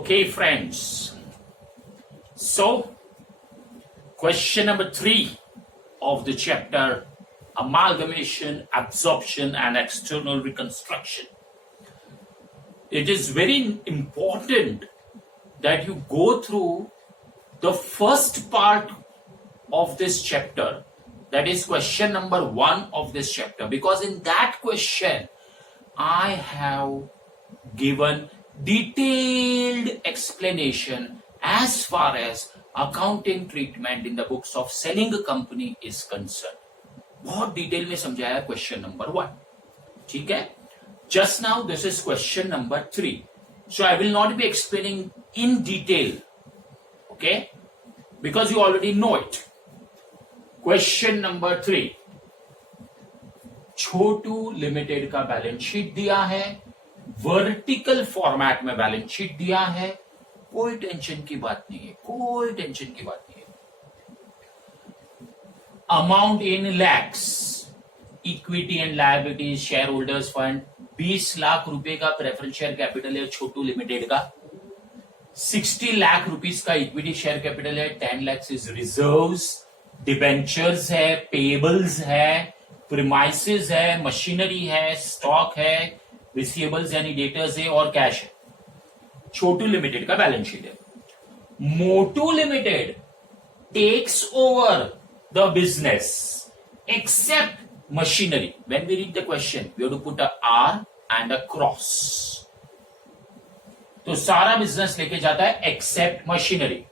Okay, friends. So, question number 3 of the chapter Amalgamation, Absorption, and External Reconstruction. It is very important that you go through the first part of this chapter, that is question number 1 of this chapter, because in that question I have given detailed explanation as far as accounting treatment in the books of selling a company is concerned. बहुत detail में समझाया है question number 1. ठीक है. Just now this is question number 3. So I will not be explaining in detail, okay, because you already know it. Question number 3. Chhotu limited का balance sheet दिया है, vertical format में balance sheet दिया है. कोई tension की बात नहीं है, कोई टेंशन की बात नहीं है. Amount in lakhs, equity and liabilities, share holders fund 20 lakh रुपए का प्रेफरेंस शेयर कैपिटल है छोटू लिमिटेड का. 60 लाख रुपीस का इक्विटी शेयर कैपिटल है. 10 लाख इज रिजर्व्स, डिबेंचर्स है, पेबल्स है, प्रीमाइसेस है, मशीनरी है, स्टॉक है, रिसीवेबल्स यानी डेटर्स है और कैश है. छोटू लिमिटेड का बैलेंस शीट है. Motu limited takes over the business except machinery. When we read the question we have to put a R and a cross. तो सारा बिजनेस लेके जाता है except machinery.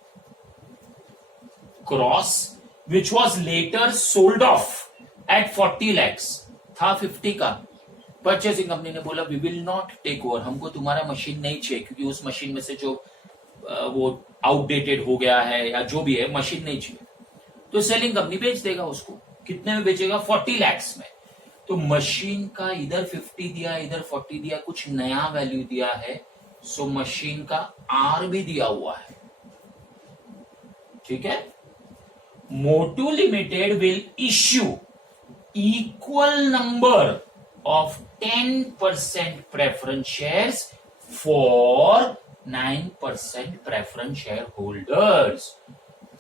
Cross which was later sold off at 40 lakhs, था 50 का. Purchasing company ने बोला we will not take over, हमको तुम्हारा मशीन नहीं चाहिए क्योंकि उस मशीन में से जो वो आउटडेटेड हो गया है या जो भी है मशीन नहीं चाहिए. तो सेलिंग कंपनी बेच देगा उसको. कितने में बेचेगा? 40 lakhs में. तो मशीन का इधर 50 दिया, इधर 40 दिया, कुछ नया वैल्यू दिया है. सो मशीन का आर भी दिया हुआ है. ठीक है. Motu limited will issue equal number of 10% preference shares for 9% preference shareholders.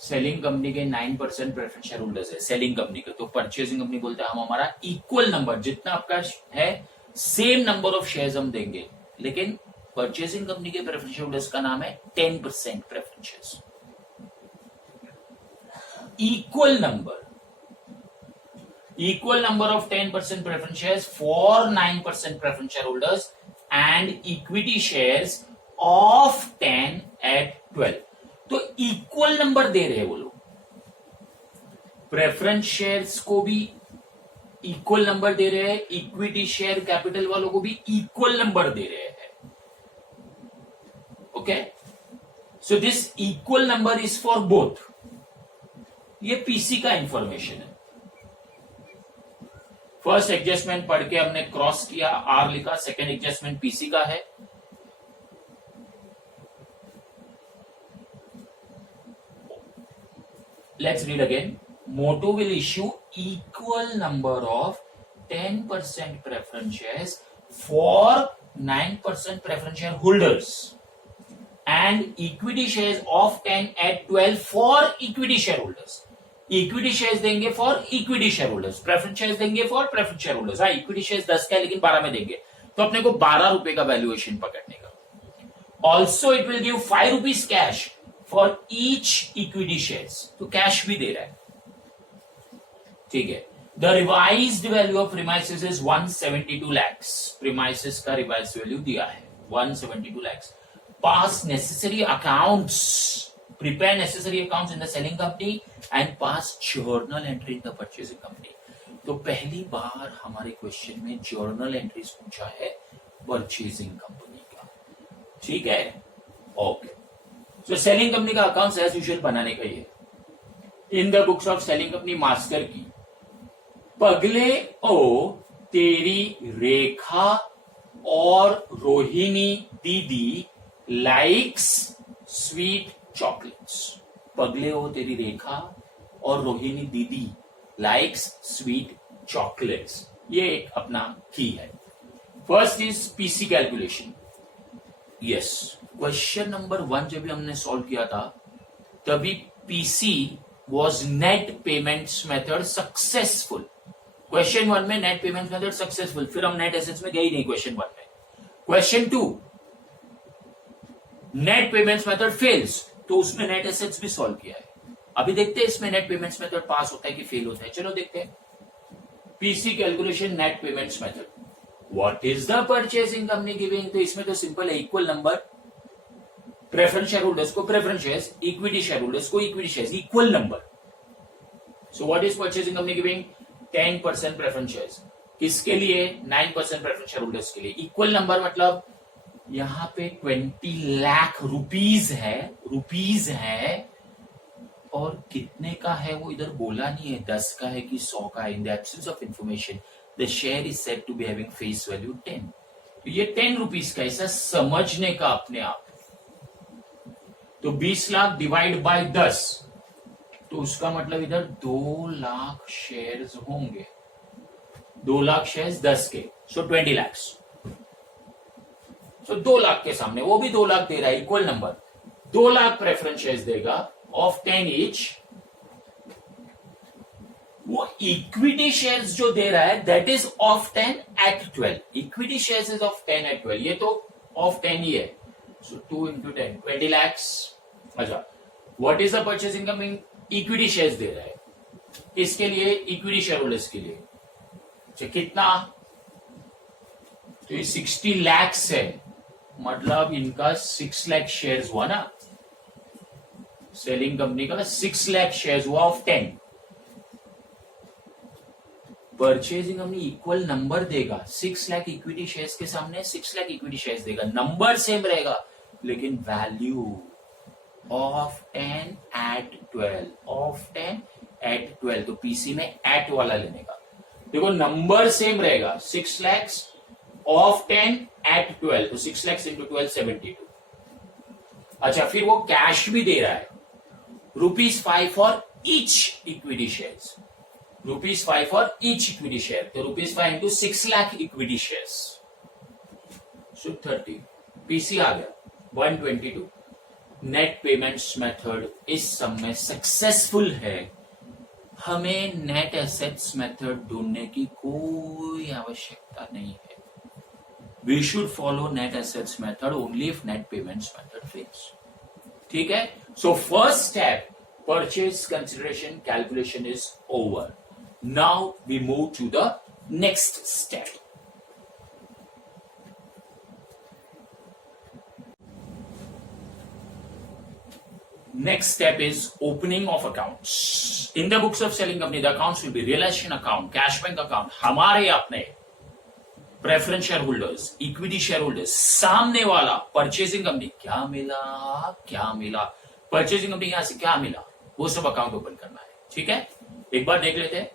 Selling company के 9% प्रेफरेंस शेयर होल्डर्स है सेलिंग कंपनी के. तो परचेसिंग कंपनी बोलता है हम हमारा इक्वल नंबर जितना आपका है सेम नंबर ऑफ शेयर्स हम देंगे. लेकिन परचेसिंग कंपनी के प्रेफरेंस शेयर होल्डर्स का नाम है 10% preference shares. Equal number of 10% preference shares for 9% preference shareholders and equity shares of 10 at 12. तो इक्वल नंबर दे रहे हैं वो लोग. प्रेफरेंस शेयर्स को भी इक्वल नंबर दे रहे हैं, इक्विटी शेयर कैपिटल वालों को भी इक्वल नंबर दे रहे हैं. Okay. So this equal number is for both. ये पीसी का इंफॉर्मेशन है. फर्स्ट एडजस्टमेंट पढ़ के हमने क्रॉस किया, आर लिखा. सेकेंड एडजस्टमेंट पीसी का है. Let's read again. Motu will issue equal number of 10% preference shares for 9% preference share holders and equity shares of 10 at 12 for equity share holders. Equity shares देंगे for equity share holders, preference shares देंगे for preference share holders. हाँ, equity shares 10 का है लेकिन 12 में देंगे तो अपने को 12 रुपए का वैल्यूएशन पकड़ने का. Also it will give 5 rupees cash for each equity shares. तो कैश भी दे रहा है. ठीक है. The revised value of premises is 172 lakhs. Premises का रिवाइज वैल्यू दिया है 172 lakhs. Pass necessary accounts, prepare necessary accounts in the selling company and pass journal entry in the purchasing company. तो पहली बार हमारे क्वेश्चन में जर्नल एंट्रीज पूछा है purchasing company का. ठीक है. ओके. सो सेलिंग कंपनी का अकाउंट्स एज यूजुअल बनाने का ये इन the books of selling company master की. पगले ओ तेरी रेखा और रोहिणी दीदी लाइक्स स्वीट चॉकलेट्स. पगले हो तेरी रेखा और रोहिणी दीदी लाइक्स स्वीट चॉकलेट्स. ये एक अपना की है. First is PC calculation. Yes, question number 1 जब भी हमने सॉल्व किया था तभी PC was net payments method successful. Question 1 में नेट पेमेंट मेथड सक्सेसफुल, फिर हम नेट एसेट्स में गए ही नहीं क्वेश्चन 1 में। Question 2 net payments method fails, तो उसमें नेट एसेट्स भी सॉल्व किया है। अभी देखते हैं इसमें नेट पेमेंट्स मेथड पास होता है कि फेल होता है। चलो देखते हैं। PC calculation net payments method, what is the purchasing company giving, तो इसमें तो सिंपल है, equal number preference share holders को preference shares, equity share holders को equity shares, equal number. So what is purchasing company giving 10% preference shares, किसके लिए 9% preference share holders के लिए। इक्वल नंबर मतलब यहां पे 20 लाख रुपीज है और कितने का है वो इधर बोला नहीं है, 10 का है कि 100 का है। In the absence of information the share is said to be having face value 10, तो ये 10 रुपीज का, ऐसा समझने का अपने आप। तो 20 लाख डिवाइड बाय 10, तो उसका मतलब इधर 2 लाख शेयर्स होंगे, 2 लाख शेयर्स 10 के, सो 20 लाख। सो 2 लाख के सामने वो भी 2 लाख दे रहा है, equal number, 2 lakh preference shares देगा ऑफ 10 ईच। वो इक्विटी शेयर्स जो दे रहा है that is of 10 at 12, equity shares is of 10 at 12, ये तो ऑफ 10 ही है। So 2 into 10 20 lakhs। अच्छा, what is the purchasing coming, equity shares दे रहा है, किसके लिए, इक्विटी शेयर होल्डर्स के लिए। अच्छा, कितना, तो ये 60 lakhs है, मतलब इनका 6 लाख शेयर्स हुआ ना, सेलिंग कंपनी का 6 लाख शेयर्स हुआ of 10। Purchasing company equal number देगा, 6 लाख इक्विटी शेयर्स के सामने 6 लाख इक्विटी शेयर्स देगा, नंबर सेम रहेगा, लेकिन value of 10 at 12, of 10 at 12, तो पीसी में एट वाला लेने का। देखो नंबर सेम रहेगा, 6 लैक्स ऑफ 10 एट 12, तो 6 लैक्स इंटू 12 72। अच्छा, फिर वो कैश भी दे रहा है, ₹5 for each equity shares, ₹5 for each equity share, तो ₹5 इंटू 6 लाख इक्विटी शेयर्स, सो 30। पीसी आ गया 122। नेट पेमेंट्स मेथड इस सम में सक्सेसफुल है, हमें नेट एसेट्स मेथड ढूंढने की कोई आवश्यकता नहीं है। We should follow net assets method only if net payments method fails. ठीक है, so first step purchase consideration calculation is over. Now we move to the next step. Next step is opening of accounts. In the books of selling company, the accounts will be realization account, cash bank account, हमारे अपने preference share holders, equity share holders, सामने वाला purchasing company क्या मिला, purchasing company यहां से क्या मिला, वो सब अकाउंट ओपन करना है। ठीक है, एक बार देख लेते हैं।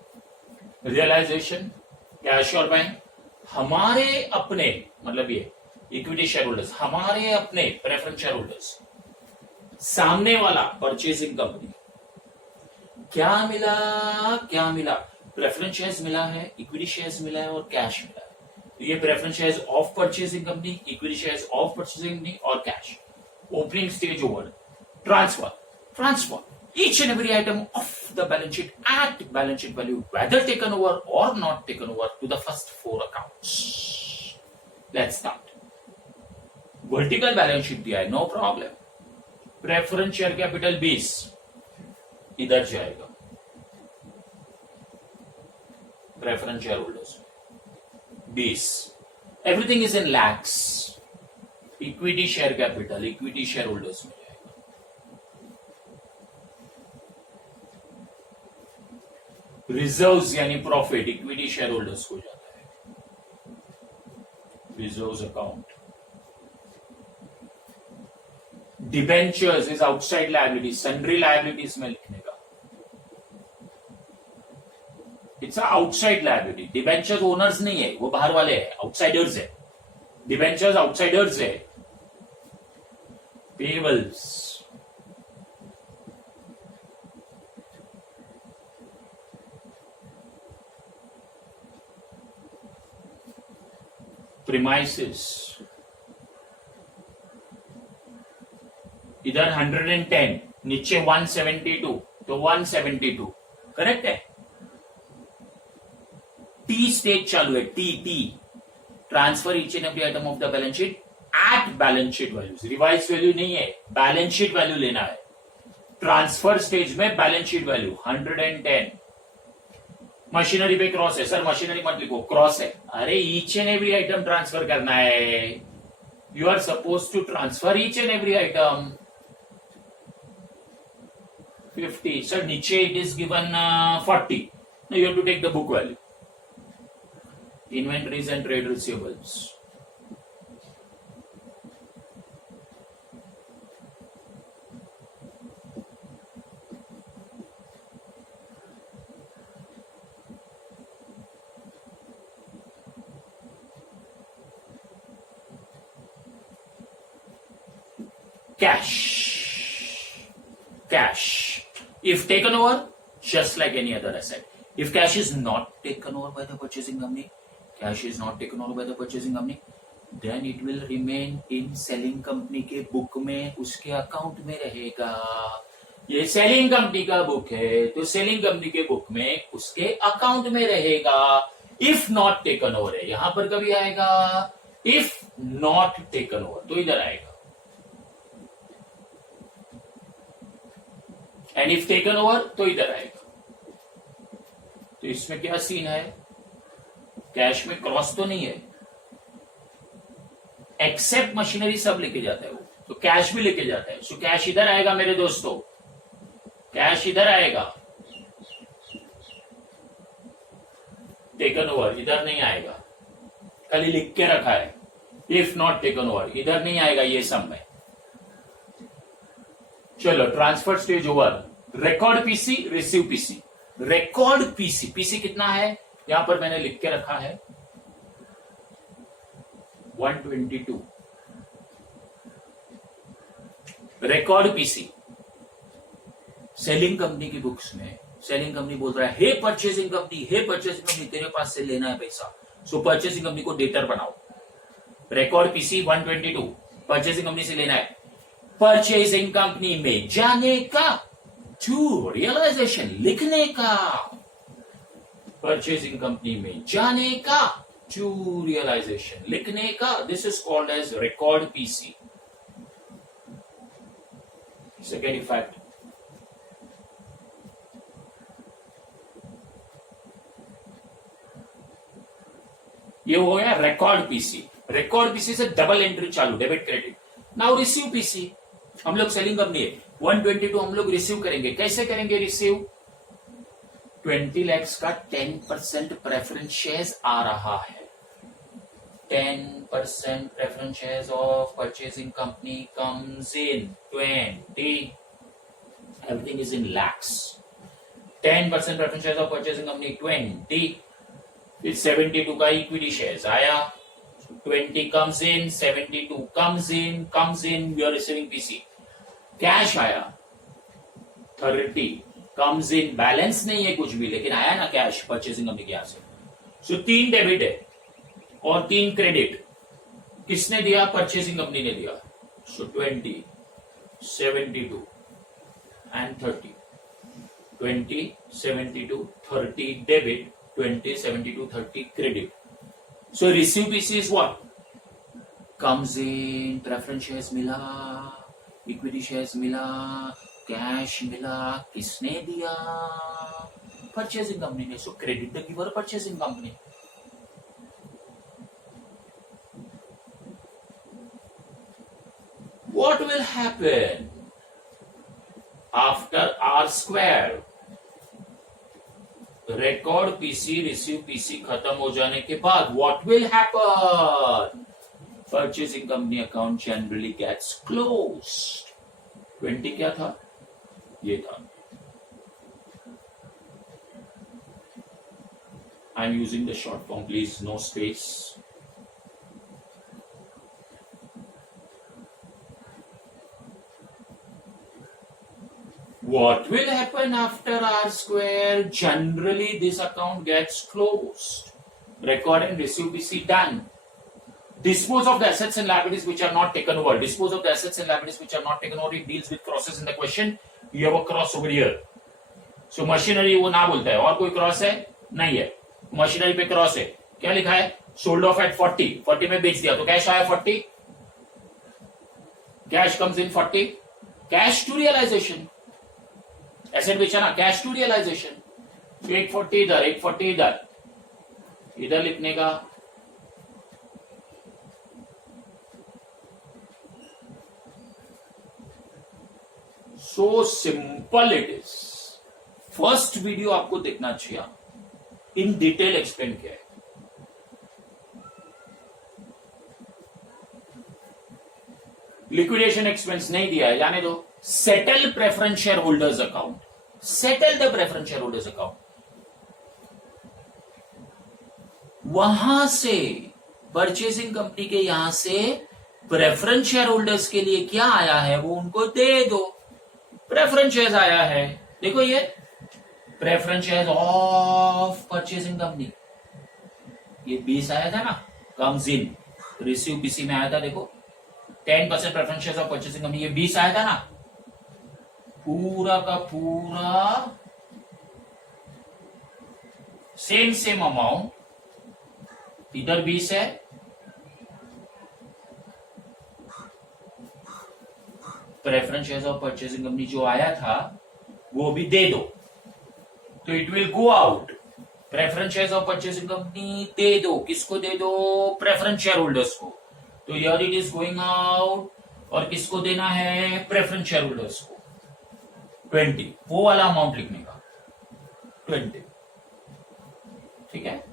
रियलाइजेशन, कैश और बैंक, हमारे अपने मतलब ये इक्विटी शेयर होल्डर्स, हमारे अपने प्रेफरेंस शेयर होल्डर्स, सामने वाला परचेजिंग कंपनी क्या मिला, प्रेफरेंस शेयर्स मिला है, इक्विटी शेयर्स मिला है और कैश मिला है। तो ये preference shares of purchasing company, equity shares of purchasing company और cash. Opening stage over, transfer each and every item of the balance sheet at balance sheet value, whether taken over or not taken over, to the first 4 accounts. Let's start. Vertical balance sheet दिया है, no problem. Preference share capital 20 इधर जाएगा, preference share holders 20, everything is in lakhs. Equity share capital equity share holders में जाएगा, reserves यानी profit equity share holders को जाता है, reserves account. Debentures is outside liabilities, sundry liabilities में लिखने का, it's outside liability. Debentures owners नहीं है, वो बाहर वाले हैं, आउटसाइडर्स है, डिबेंचर्स आउटसाइडर्स है। पेबल्स, प्रीमाइसेस, इधर 110, नीचे 172, तो 172 करेक्ट है। टी स्टेज चालू है, T T transfer each and every item of the balance sheet at balance sheet values, revise value नहीं है, बैलेंस शीट वैल्यू लेना है। ट्रांसफर स्टेज में बैलेंस शीट वैल्यू 110। मशीनरी पे क्रॉस है, सर मशीनरी मत लिखो, क्रॉस है। अरे each and every item transfer करना है, you are suppose to transfer each and every item. 50, sir नीचे it is given 40, no you have to take the book value. Inventories and trade receivables, cash if taken over just like any other asset. If cash is not taken over by the purchasing company, then it will remain in selling company के book में, उसके account में रहेगा। ये selling company का book है तो selling company के बुक में उसके अकाउंट में रहेगा। इफ नॉट टेकन ओवर है, यहां पर कभी आएगा इफ नॉट टेकन ओवर, तो इधर आएगा। एंड इफ टेकन ओवर तो इधर आएगा। तो इसमें क्या सीन है, कैश में क्रॉस तो नहीं है, एक्सेप्ट मशीनरी सब लेके जाता है वो, तो कैश भी लेके जाता है। सो कैश इधर आएगा मेरे दोस्तों, कैश इधर आएगा, टेकन ओवर इधर नहीं आएगा, खाली लिख के रखा है इफ नॉट टेकन ओवर, इधर नहीं आएगा ये सब में। चलो transfer stage over, record PC, receive PC. Record PC, PC कितना है यहां पर मैंने लिख के रखा है 122। रिकॉर्ड पीसी सेलिंग कंपनी की बुक्स में, सेलिंग कंपनी बोल रहा है हे परचेसिंग कंपनी, हे परचेसिंग कंपनी तेरे पास से लेना है पैसा, सो परचेसिंग कंपनी को डेटर बनाओ। रिकॉर्ड पीसी 122 परचेसिंग कंपनी से लेना है, परचेसिंग कंपनी में जाने का, टू रियलाइजेशन लिखने का, परचेसिंग कंपनी में जाने का, टू रियलाइजेशन लिखने का, this is called as record PC. Second effect, ये हो गया रिकॉर्ड पीसी। रिकॉर्ड पीसी से डबल एंट्री चालू, debit credit. Now receive PC, हम लोग सेलिंग कंपनी है 122 हम लोग रिसीव करेंगे। कैसे करेंगे रिसीव, 20 lakhs का 10% प्रेफरेंस शेयर्स आ रहा है, 10% preference shares of purchasing company comes in 20, everything is in lakhs, 10% preference shares of purchasing company 20, फिर 72 का इक्विटी शेयर्स आया, 20 comes in, 72 comes in, we are receiving PC। Cash आया 30 comes in, balance नहीं है कुछ भी लेकिन आया ना कैश परचेसिंग कंपनी के यहां से। सो 3 डेबिट है और 3 क्रेडिट, किसने दिया, परचेसिंग कंपनी ने दिया। सो 20, 72 and 30, 20, 72, 30 debit, 20, 72, 30 credit. So receive PC is what? Comes in, preference shares मिला, equity shares मिला, cash मिला, किसने दिया, purchasing company ने। So credit the giver, purchasing company। What will happen after R square? Record PC receive PC खत्म हो जाने के बाद what will happen, purchasing company account generally gets closed. 20 क्या था, ये था, I am using the short form, please no space. What will happen after R square? Generally, this account gets closed. Record and receive PC done. Dispose of the assets and liabilities which are not taken over. Dispose of the assets and liabilities which are not taken over. It deals with crosses in the question. You have a cross over here. So machinery वो ना बोलता है. और कोई cross है? नहीं है. Machinery पे क्रॉस है. क्या लिखा है? Sold off at 40. 40 में बेच दिया तो कैश आया 40. Cash comes in 40. Cash to realization. Asset बेचा ना, cash to realization. तो 140 इधर, 140 इधर. इधर लिखने का so simple it is. First video आपको देखना चाहिए. इन डिटेल एक्सप्लेन किया है. लिक्विडेशन एक्सपेंस नहीं दिया है, जाने दो. Settle preference share holders account. Settle the preference share holders account. वहां से परचेसिंग कंपनी के यहां से प्रेफरेंस शेयर होल्डर्स के लिए क्या आया है वो उनको दे दो. प्रेफरेंस शेयर्स आया है, देखो ये preference shares of purchasing company. ये 20 आया था ना, कम्स इन रिसीव बीसी में आया था. देखो 10% preference shares of purchasing company, ये 20 आया था ना. पूरा का पूरा सेम अमाउंट. इधर 20 है, preference shares of purchasing company जो आया था वो भी दे दो. तो it will go out. Preference shares of purchasing company दे दो. किसको दे दो? प्रेफरेंस शेयर होल्डर्स को. तो यार इट इज गोइंग आउट. और किसको देना है? प्रेफरेंस शेयर होल्डर्स को. 20 वो वाला अमाउंट लिखने का. 20. ठीक है.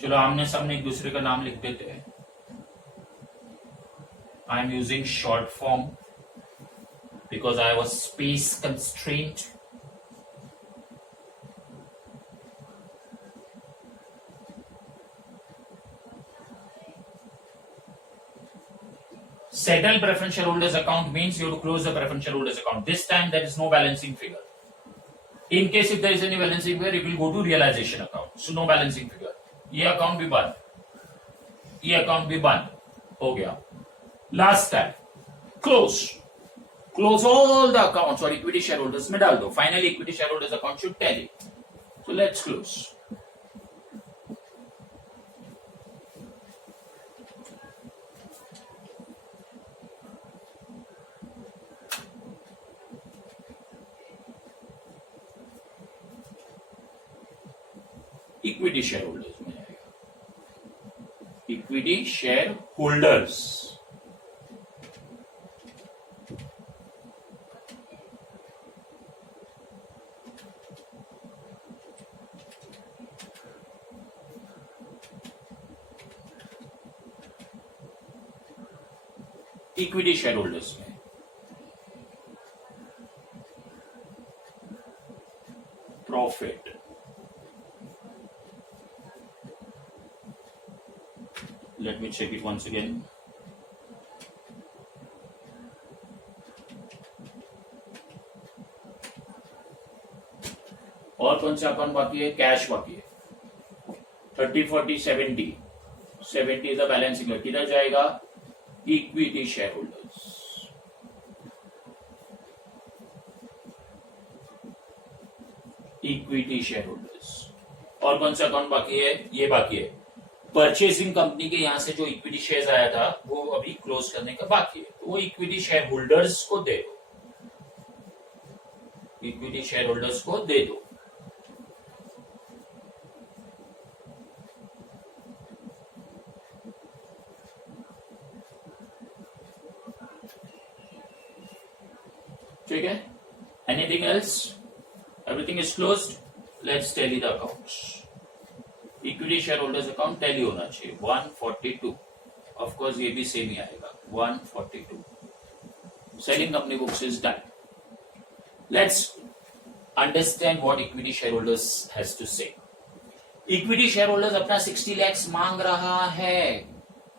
चलो आमने सामने एक दूसरे का नाम लिख देते हैं. I am using short form because I was space constraint. Settle preference shareholders account means you have to close the preference shareholders account. This time there is no balancing figure. In case if there is any balancing figure, it will go to realization account. So no balancing figure. ये account भी बंद, ये account भी बंद हो गया. Last time close all the accounts और equity share holders में डाल दो. Finally equity share holders account should tally. So let's close. Equity share holders में आएगा. Equity share holders. Equity share holders में profit. Let me check it once again. और कौन सा अकाउंट बाकी है? कैश बाकी है. 30, 40, 70. 70 इज द बैलेंसिंग. किधर जाएगा? Equity share holders. Equity share holders. और कौन सा अकाउंट बाकी है? ये बाकी है. परचेसिंग कंपनी के यहां से जो इक्विटी शेयर्स आया था वो अभी क्लोज करने का बाकी है. तो वो इक्विटी शेयर होल्डर्स को दे दो. इक्विटी शेयर होल्डर्स को दे दो. ठीक है. Anything else? Everything is closed. Let's tally the accounts. Equity share holders account tally होना चाहिए. 142. ऑफ कोर्स ये भी सेम ही आएगा. 142. Selling company books is done. Let's understand what equity share holders has to say. Equity share holders अपना 60 lakhs मांग रहा है.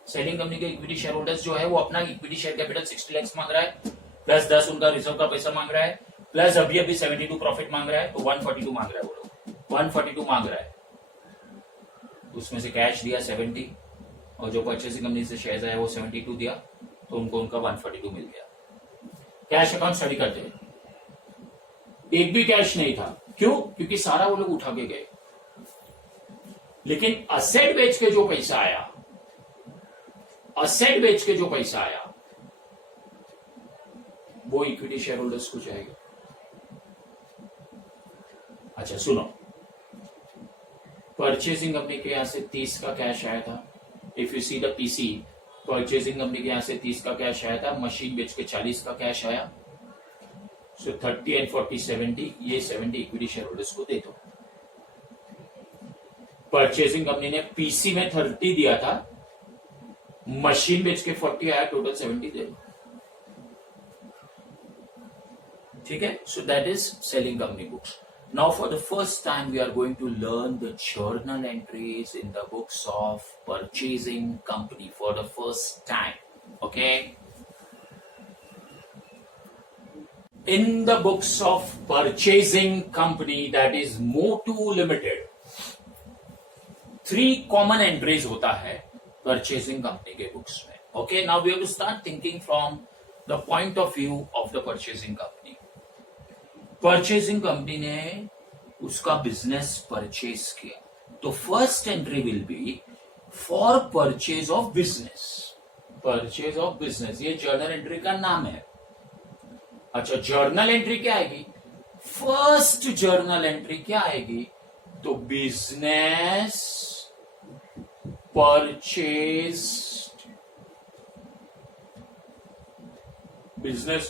सेलिंग कंपनी के इक्विटी शेयर होल्डर्स जो है वो अपना इक्विटी शेयर कैपिटल 60 lakhs मांग रहा है. प्लस 10 उनका रिजर्व का पैसा मांग रहा है. प्लस अभी 72 प्रॉफिट मांग रहा है. तो 142 मांग रहा है. वो लोग 142 मांग रहा है. उसमें से कैश दिया 70. और जो परचेसिंग कंपनी से शेयर आया वो 72 दिया, तो उनको उनका 142 मिल गया। कैश अकाउंट स्टडी करते हैं, एक भी कैश नहीं था। क्यों? क्योंकि सारा वो लोग उठा के गए। लेकिन असेट बेच के जो पैसा आया, असेट बेच के जो पैसा आया वो इक्विटी शेयर होल्डर्स को जाएगा। अच्छा सुनो, परचेसिंग कंपनी के यहां से 30 का कैश आया था। If you see the PC, purchasing company के यहां से 30 का कैश आया था, मशीन बेच के 40 का कैश आया। सो 30 एंड 40 70, ये 70 इक्विटी शेयर होल्डर्स को दे दो। परचेसिंग कंपनी ने पीसी में 30 दिया था, मशीन बेच के 40 आया, टोटल 70 दे दो। ठीक है, so that is selling company books. Now for the first time we are going to learn the journal entries in the books of purchasing company for the first time. Okay, in the books of purchasing company, that is Motu Limited, 3 common entries होता है purchasing company के books में। Okay, now we have to start thinking from the point of view of the purchasing company. Purchasing company ने उसका business purchase किया, तो first entry will be for purchase of business. Purchase of business, ये journal entry का नाम है। अच्छा, journal entry क्या आएगी? फर्स्ट जर्नल एंट्री क्या आएगी? तो बिजनेस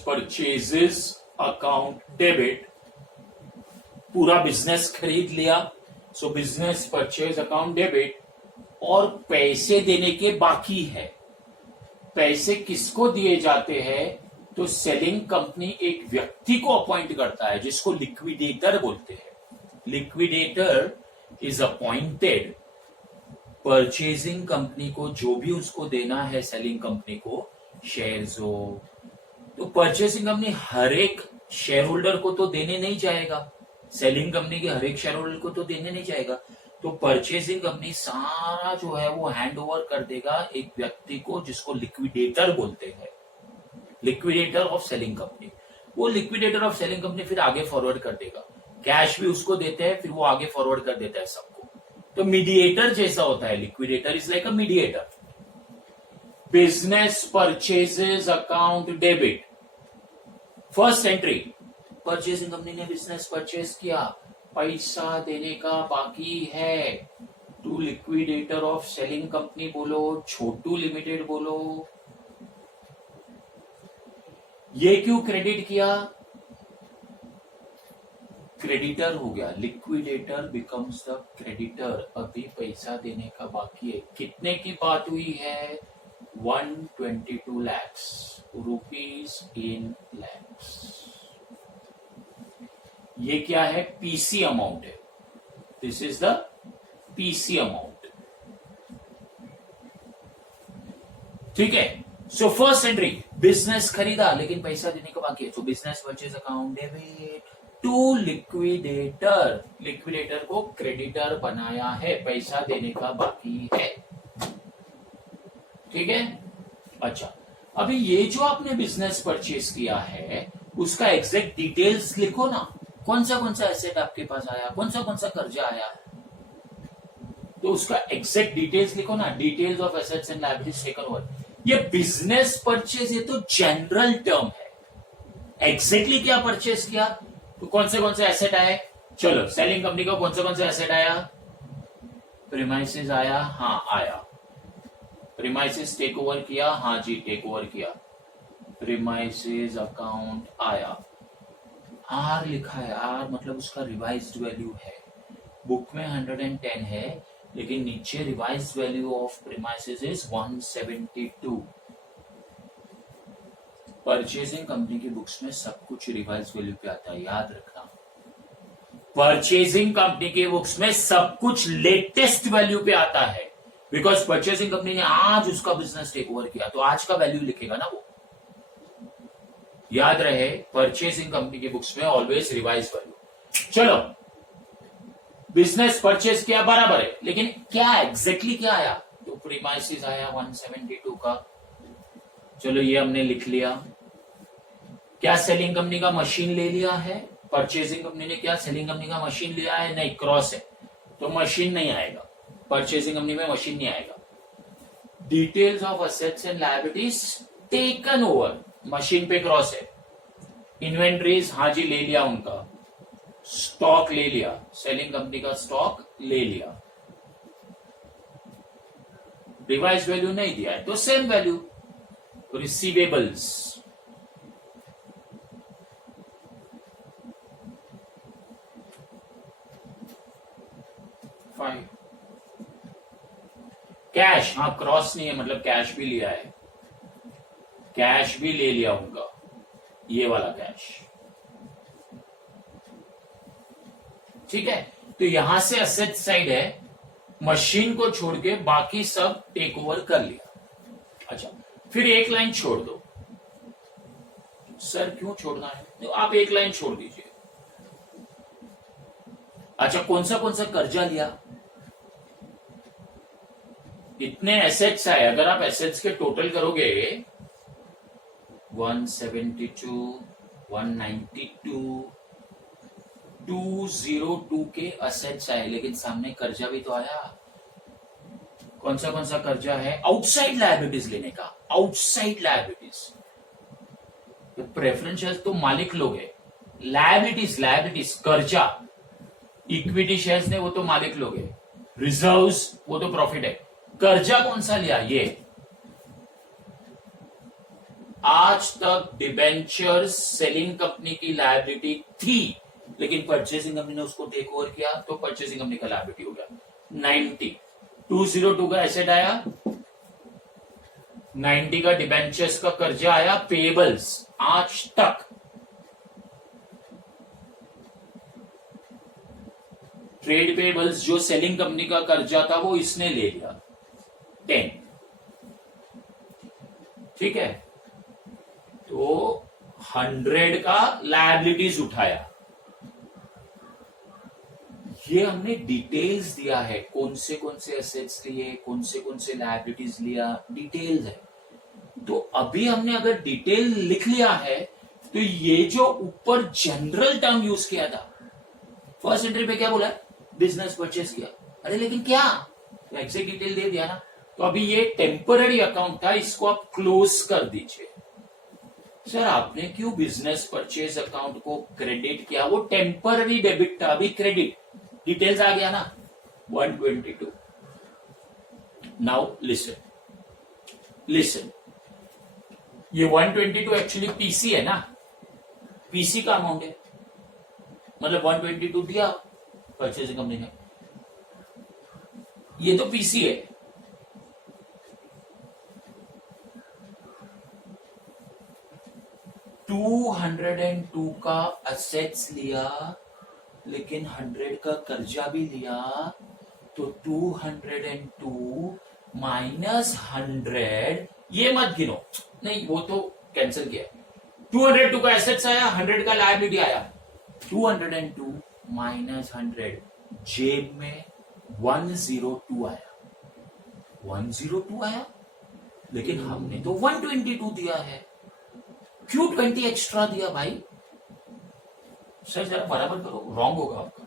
परचेजेस अकाउंट डेबिट। पूरा बिजनेस खरीद लिया, सो बिजनेस परचेज अकाउंट डेबिट, और पैसे देने के बाकी है। पैसे किसको दिए जाते हैं? तो सेलिंग कंपनी एक व्यक्ति को अपॉइंट करता है जिसको लिक्विडेटर बोलते हैं। Liquidator is appointed purchasing company को, जो भी उसको देना है सेलिंग कंपनी को शेयर्स हो, तो परचेजिंग कंपनी हर एक शेयर होल्डर को तो देने नहीं जाएगा, सेलिंग कंपनी के हर एक शेयर होल्डर को तो देने नहीं जाएगा। तो परचेजिंग कंपनी सारा जो है वो हैंड ओवर कर देगा एक व्यक्ति को जिसको लिक्विडेटर बोलते हैं, लिक्विडेटर ऑफ सेलिंग कंपनी। वो लिक्विडेटर ऑफ सेलिंग कंपनी फिर आगे फॉरवर्ड कर देगा, कैश भी उसको देते हैं, फिर वो आगे फॉरवर्ड कर देता है सबको। तो मीडिएटर जैसा होता है, liquidator is like a mediator. Business purchases account debit, first entry, purchasing company ने बिजनेस परचेज किया, पैसा देने का बाकी है, to liquidator of selling company बोलो, छोटू लिमिटेड बोलो। ये क्यों क्रेडिट किया? क्रेडिटर हो गया, लिक्विडेटर बिकम्स द क्रेडिटर। अभी पैसा देने का बाकी है। कितने की बात हुई है? 122 lakhs रुपीज इन लैक्स। ये क्या है? पीसी अमाउंट है। This is the PC amount. ठीक है, सो फर्स्ट एंट्री, बिजनेस खरीदा लेकिन पैसा देने का बाकी है, तो business purchase account debit to liquidator, liquidator को क्रेडिटर बनाया है, पैसा देने का बाकी है। ठीक है, अच्छा अभी ये जो आपने बिजनेस परचेज किया है उसका एग्जैक्ट डिटेल्स लिखो ना, कौन सा एसेट आपके पास आया, कौन सा कर्जा आया, तो उसका एग्जैक्ट डिटेल्स लिखो ना। Details of assets and liabilities taken over. ये बिजनेस परचेज, ये तो जनरल टर्म है। एग्जैक्टली क्या परचेज किया, तो कौन से एसेट आए? चलो, सेलिंग कंपनी का कौन सा एसेट आया? प्रीमाइसेस आया, हाँ आया। प्रीमाइसेस टेक ओवर किया, हाँ जी टेक ओवर किया। प्रीमाइसेस अकाउंट आया, आर लिखा है, आर मतलब उसका रिवाइज्ड वैल्यू है। बुक में 110 है, लेकिन नीचे revised value of premises is 172। Purchasing company की बुक्स में सब कुछ रिवाइज्ड वैल्यू पे आता है, याद रखना। परचेजिंग कंपनी के बुक्स में सब कुछ लेटेस्ट वैल्यू पे आता है, बिकॉज परचेजिंग कंपनी ने आज उसका बिजनेस टेक ओवर किया, तो आज का वैल्यू लिखेगा ना वो। याद रहे, परचेजिंग कंपनी के बुक्स में ऑलवेज रिवाइज वैल्यू। चलो, बिजनेस परचेज किया बराबर है, लेकिन क्या एग्जैक्टली क्या आया? तो प्रीमाइसिस आया 172 का, चलो ये हमने लिख लिया। क्या सेलिंग कंपनी का मशीन ले लिया है? परचेजिंग कंपनी ने क्या सेलिंग कंपनी का मशीन लिया है? नहीं, क्रॉस है तो मशीन नहीं आएगा, परचेजिंग कंपनी में मशीन नहीं आएगा। Details of assets and liabilities taken over, machine पे क्रॉस है। इन्वेंट्रीज, हाँ जी ले लिया उनका, स्टॉक ले लिया, सेलिंग कंपनी का स्टॉक ले लिया। रिवाइज वैल्यू नहीं दिया है तो सेम वैल्यू। रिसीवेबल्स, कैश, हाँ क्रॉस नहीं है मतलब कैश भी लिया है, कैश भी ले लिया उनका, ये वाला कैश। ठीक है, तो यहां से असेट साइड है, मशीन को छोड़ के बाकी सब टेक ओवर कर लिया। अच्छा, फिर एक लाइन छोड़ दो। सर क्यों छोड़ना है? तो आप एक लाइन छोड़ दीजिए। अच्छा, कौन सा कर्जा लिया? इतने एसेट्स आए, अगर आप एसेट्स के टोटल करोगे 172, 192, 202 के असेट्स आए, लेकिन सामने कर्जा भी तो आया। कौन सा कर्जा है? आउटसाइड लायबिलिटीज लेने का, आउटसाइड लायबिलिटीज। तो प्रेफरेंशियल तो मालिक लोग है, लायबिलिटीज कर्जा, इक्विटी शेयर्स ने वो तो मालिक लोग है, रिजर्व्स वो तो प्रॉफिट है। कर्जा कौन सा लिया? ये आज तक डिबेंचर्स सेलिंग कंपनी की लायबिलिटी थी, लेकिन परचेसिंग कंपनी ने उसको टेक ओवर किया तो परचेसिंग कंपनी का लायबिलिटी हो गया 90। 202 का एसेट आया, 90 का डिबेंचर्स का कर्जा आया, पेएबल्स आज तक। ट्रेड पेएबल्स जो सेलिंग कंपनी का कर्जा था वो इसने ले लिया 10। ठीक है, तो 100 का लायबिलिटीज उठाया। ये हमने डिटेल्स दिया है, कौन से एसेट्स लिए, कौन से लायबिलिटीज लिया, डिटेल्स है। तो अभी हमने अगर डिटेल लिख लिया है तो ये जो ऊपर जनरल टर्म यूज किया था, फर्स्ट एंट्री पे क्या बोला? बिजनेस परचेस किया। अरे लेकिन क्या, एग्जैक्ट डिटेल दे दिया ना। तो अभी ये टेम्पररी अकाउंट था, इसको आप क्लोज कर दीजिए। सर आपने क्यों बिजनेस परचेज अकाउंट को क्रेडिट किया? वो टेम्पररी डेबिट था, अभी क्रेडिट। डिटेल्स आ गया ना 122। नाउ लिसन, ये 122 एक्चुअली पीसी है ना, पीसी का अमाउंट है, मतलब 122 दिया परचेजिंग कंपनी ने, ये तो पीसी है। $202 का असेट्स लिया, लेकिन 100 का कर्जा भी लिया, तो 202 माइनस 100, ये मत गिनो, नहीं वो तो कैंसिल किया। 202 का एसेट्स आया, 100 का लायबिलिटी आया, 202 माइनस 100, जेब में 102 आया, 102 आया, लेकिन हमने तो 122 दिया है, क्यों 20 एक्स्ट्रा दिया भाई? सर जरा बराबर करो, रॉन्ग होगा आपका।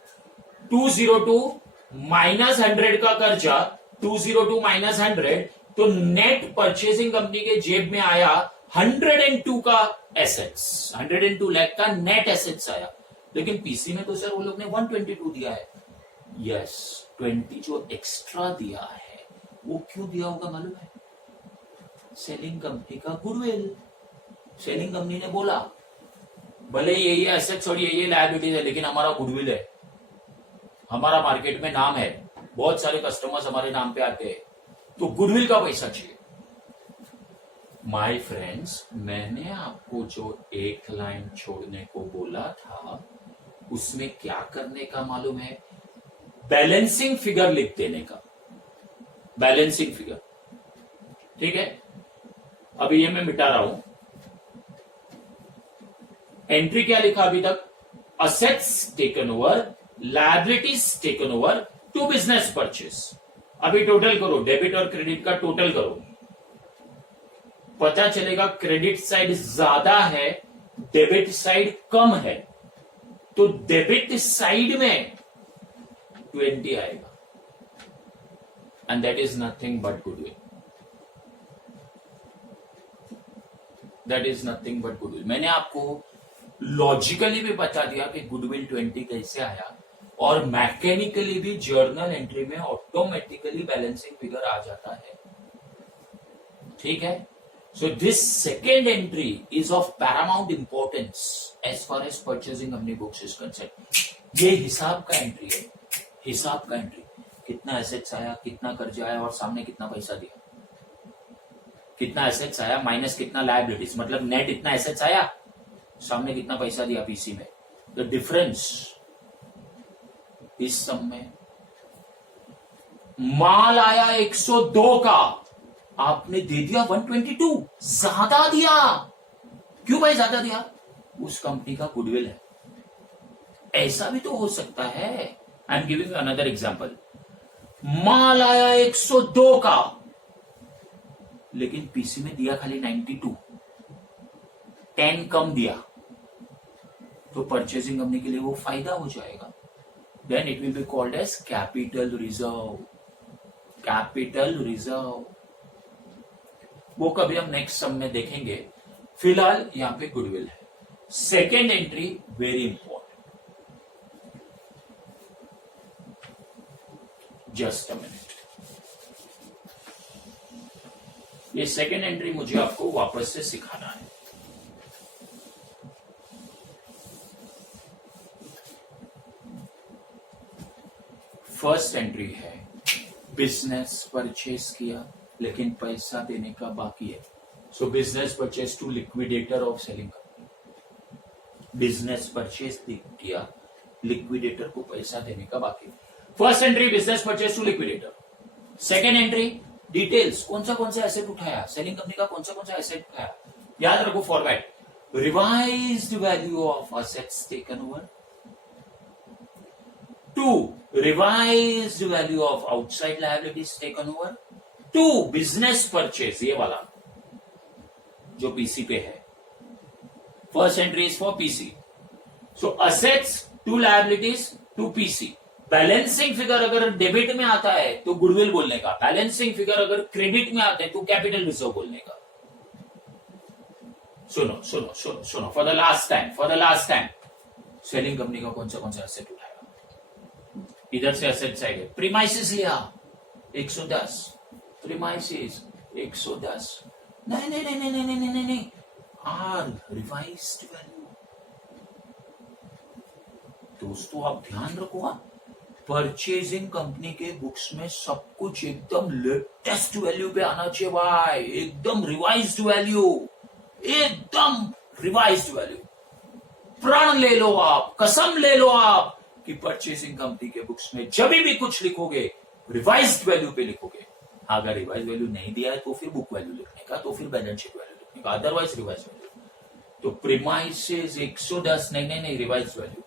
202 माइनस 100 का कर्जा, 202 माइनस 100, तो नेट परचेसिंग कंपनी के जेब में आया 102 का एसेट्स, 102 लाख का नेट एसेट्स आया, लेकिन पीसी में तो सर वो लोग ने 122 दिया है। यस, 20 जो एक्स्ट्रा दिया है वो क्यों दिया होगा मालूम है? सेलिंग कंपनी का गुडविल। सेलिंग कंपनी ने बोला भले ये एसेट्स और ये लायबिलिटीज है, लेकिन हमारा गुडविल है, हमारा मार्केट में नाम है, बहुत सारे कस्टमर्स हमारे नाम पे आते हैं, तो गुडविल का पैसा चाहिए। माय फ्रेंड्स, मैंने आपको जो एक लाइन छोड़ने को बोला था उसमें क्या करने का मालूम है? बैलेंसिंग फिगर लिख देने का, बैलेंसिंग फिगर। ठीक है, अभी ये मैं मिटा रहा हूं। एंट्री क्या लिखा अभी तक? Assets taken over, liabilities taken over to business purchase. अभी टोटल करो, डेबिट और क्रेडिट का टोटल करो, पता चलेगा क्रेडिट साइड ज्यादा है, डेबिट साइड कम है, तो डेबिट साइड में 20 आएगा, and that is nothing but goodwill, that is nothing but goodwill. मैंने आपको लॉजिकली भी बता दिया कि गुडविल 20 कैसे आया, और मैकेनिकली भी जर्नल एंट्री में ऑटोमेटिकली बैलेंसिंग फिगर आ जाता है, ठीक है। So this second entry is of paramount importance as far as purchasing company books is concern. ये हिसाब का एंट्री है, हिसाब का एंट्री, कितना एसेट्स आया, कितना कर्जा आया और सामने कितना पैसा दिया, कितना एसेट्स आया माइनस कितना लायबिलिटीज, मतलब नेट इतना एसेट्स आया, सामने कितना पैसा दिया पीसी में, द डिफरेंस इस सम में। माल आया 102 का, आपने दे दिया 122, ज्यादा दिया, क्यों भाई ज्यादा दिया, उस कंपनी का गुडविल है, ऐसा भी तो हो सकता है। I am giving another example, माल आया 102 का, लेकिन पीसी में दिया खाली 92, 10 कम दिया, तो परचेजिंग कंपनी के लिए वो फायदा हो जाएगा, then it will be called as capital reserve, capital reserve. वो कभी हम नेक्स्ट सम में देखेंगे, फिलहाल यहां पे गुडविल है। Second entry very important, just a minute, ये सेकेंड एंट्री मुझे आपको वापस से सिखाना है। फर्स्ट एंट्री है, बिजनेस परचेस किया लेकिन पैसा देने का बाकी है, so business purchase to liquidator of selling company, business purchase किया, लिक्विडेटर को पैसा देने का बाकी है। First entry business purchase to liquidator. Second entry details, कौन सा एसेट उठाया, सेलिंग कंपनी का कौन सा एसेट उठाया, याद रखो format, revised value of assets taken over, 2 revised value of outside liabilities taken over, 2 business purchase, ये वाला जो पीसी पे है, first entry is for PC, so assets to liabilities to PC. Balancing figure अगर debit में आता है तो गुडविल बोलने का, बैलेंसिंग फिगर अगर क्रेडिट में आता है तो कैपिटल रिजर्व बोलने का। सुनो सुनो सुनो सुनो, for the last time, selling company का कौन सा एसेट उठाएगा, इधर से एसेट साइड है, प्रीमाइसिस लिया 110, प्रीमाइसिस 110, नहीं, आर रिवाइज्ड वैल्यू। दोस्तों आप ध्यान रखो, परचेजिंग कंपनी के बुक्स में सब कुछ एकदम लेटेस्ट वैल्यू पे आना चाहिए भाई, एकदम रिवाइज्ड वैल्यू, एकदम रिवाइज्ड वैल्यू। प्रण ले लो आप, कसम ले लो आप कि परचेसिंग कंपनी के बुक्स में जब भी कुछ लिखोगे रिवाइज्ड वैल्यू पे लिखोगे। अगर रिवाइज वैल्यू नहीं दिया है तो फिर बुक वैल्यू लिखने का, तो फिर बैलेंस शीट वैल्यू लिखने का, अदरवाइज रिवाइज वैल्यू। तो प्रीमाइसेस 110, नहीं रिवाइज वैल्यू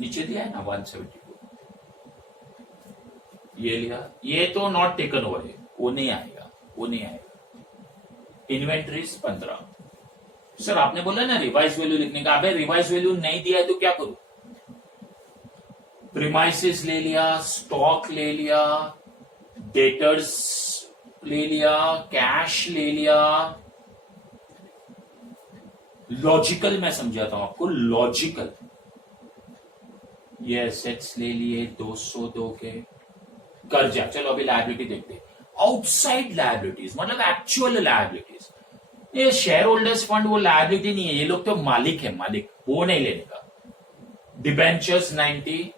नीचे दिया है ना 172, ये लिया, ये तो नॉट टेकन ओवर है, वो नहीं आएगा। इन्वेंट्रीज 15, सर आपने बोला ना रिवाइज वैल्यू लिखने का, अबे रिवाइज वैल्यू नहीं दिया है तो क्या करूं, प्रीमाइसेस ले लिया, स्टॉक ले लिया, डेटर्स ले लिया, कैश ले लिया, लॉजिकल मैं समझाता हूं आपको, लॉजिकल, ये एसेट्स ले लिए 202 के, कर्जा, चलो अभी लायबिलिटी देखते हैं, आउटसाइड लायबिलिटीज मतलब एक्चुअल लायबिलिटीज, ये शेयर होल्डर्स फंड वो लायबिलिटी नहीं है, ये लोग तो मालिक है, मालिक, वो नहीं लेने का। Debentures 90,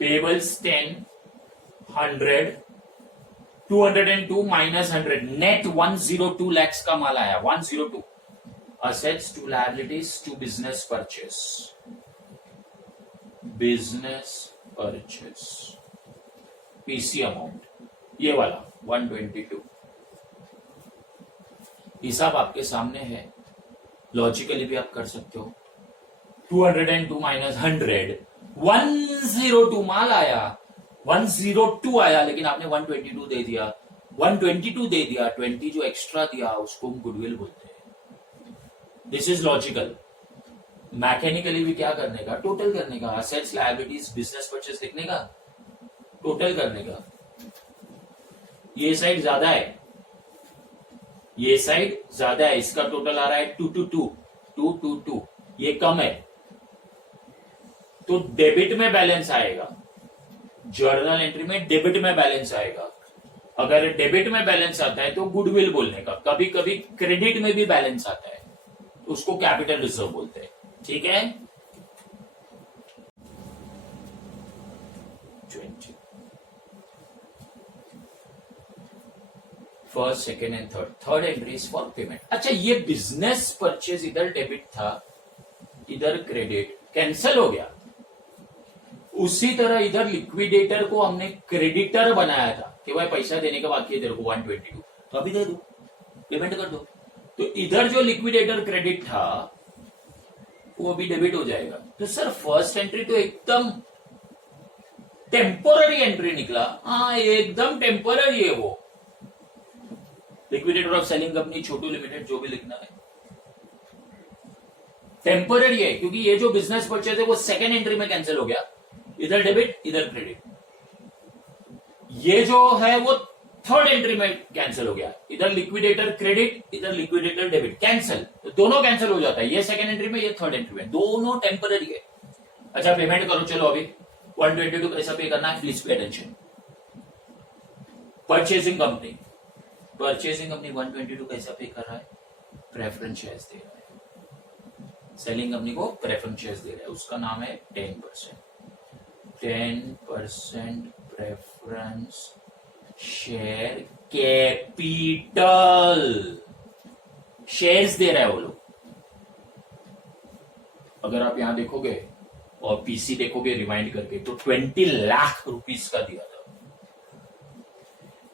payables 10, 100, 202 minus 100, net 102 lakhs का माल आया, 102। Assets to liabilities to business purchase, PC amount, ये वाला 122। हिसाब आपके सामने है, लॉजिकली भी आप कर सकते हो। 202 माइनस 100 102 माल आया, 102 आया, लेकिन आपने 122 दे दिया, 122 दे दिया, 20 जो एक्स्ट्रा दिया उसको हम गुडविल बोलते हैं. This is logical. मैकेनिकली भी क्या करने का, टोटल करने का, असेट्स लायबिलिटीज बिजनेस परचेस लिखने का, टोटल करने का. ये साइड ज्यादा है, ये साइड ज्यादा है, इसका टोटल आ रहा है 222, ये कम है, तो डेबिट में बैलेंस आएगा. जर्नल एंट्री में डेबिट में बैलेंस आएगा. अगर डेबिट में बैलेंस आता है तो गुडविल बोलने का. कभी कभी क्रेडिट में भी बैलेंस आता है, उसको कैपिटल रिजर्व बोलते हैं. ठीक है. 20 first, second and third entry is for payment. अच्छा, ये बिजनेस परचेज इधर डेबिट था, इधर क्रेडिट, कैंसल हो गया. उसी तरह इधर लिक्विडेटर को हमने क्रेडिटर बनाया था कि भाई पैसा देने का बाकी है तेरे को 122, तो अभी दे दो, पेमेंट कर दो. तो इधर जो लिक्विडेटर क्रेडिट था वो अभी डेबिट हो जाएगा. तो सर फर्स्ट एंट्री तो एकदम टेम्पोररी एंट्री निकला. हाँ, एकदम टेम्पोररी है वो. Liquidator of selling company Chhotu limited, जो भी लिखना है, टेम्पोररी है, क्योंकि ये जो बिजनेस परचेज है वो सेकेंड एंट्री में कैंसिल हो गया. इधर डेबिट, इधर क्रेडिट. ये जो है वो थर्ड एंट्री में कैंसिल हो गया. इधर लिक्विडेटर क्रेडिट, इधर लिक्विडेटर डेबिट, कैंसिल. तो दोनों कैंसिल हो जाता है, ये सेकेंड एंट्री में, ये थर्ड एंट्री में, दोनों टेम्पररी है. अच्छा, पेमेंट करो. चलो अभी 122 पैसा पे करना है. Please pay attention. Purchasing company 122 कैसा पे कर रहा है? प्रेफरेंस शेयर्स दे रहा है. सेलिंग कंपनी को प्रेफरेंस शेयर्स दे रहा है, उसका नाम है 10%. 10% प्रेफरेंस शेयर कैपिटल. शेयर्स दे रहा है वो लोग. अगर आप यहां देखोगे और पीसी देखोगे रिमाइंड करके, तो 20 लाख रुपीस का दिया था.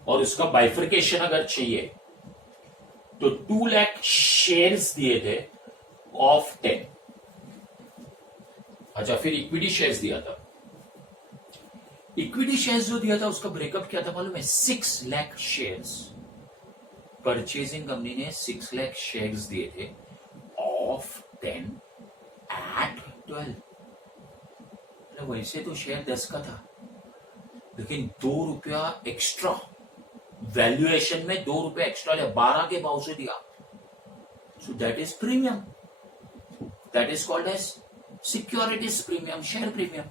और उसका बाइफर्केशन अगर चाहिए तो 2 लाख शेयर्स दिए थे ऑफ 10. अच्छा, फिर इक्विटी शेयर्स दिया था. इक्विटी शेयर्स जो दिया था उसका ब्रेकअप क्या था मालूम है? 6 लाख शेयर्स. परचेजिंग कंपनी ने 6 लाख शेयर्स दिए थे ऑफ 10 एट 12. वैसे तो शेयर 10 का था, लेकिन 2 रुपया एक्स्ट्रा वैल्यूएशन में, 2 रुपया एक्स्ट्रा लिया, 12 के भाव से दिया. So that is premium. That is called as securities premium, share premium.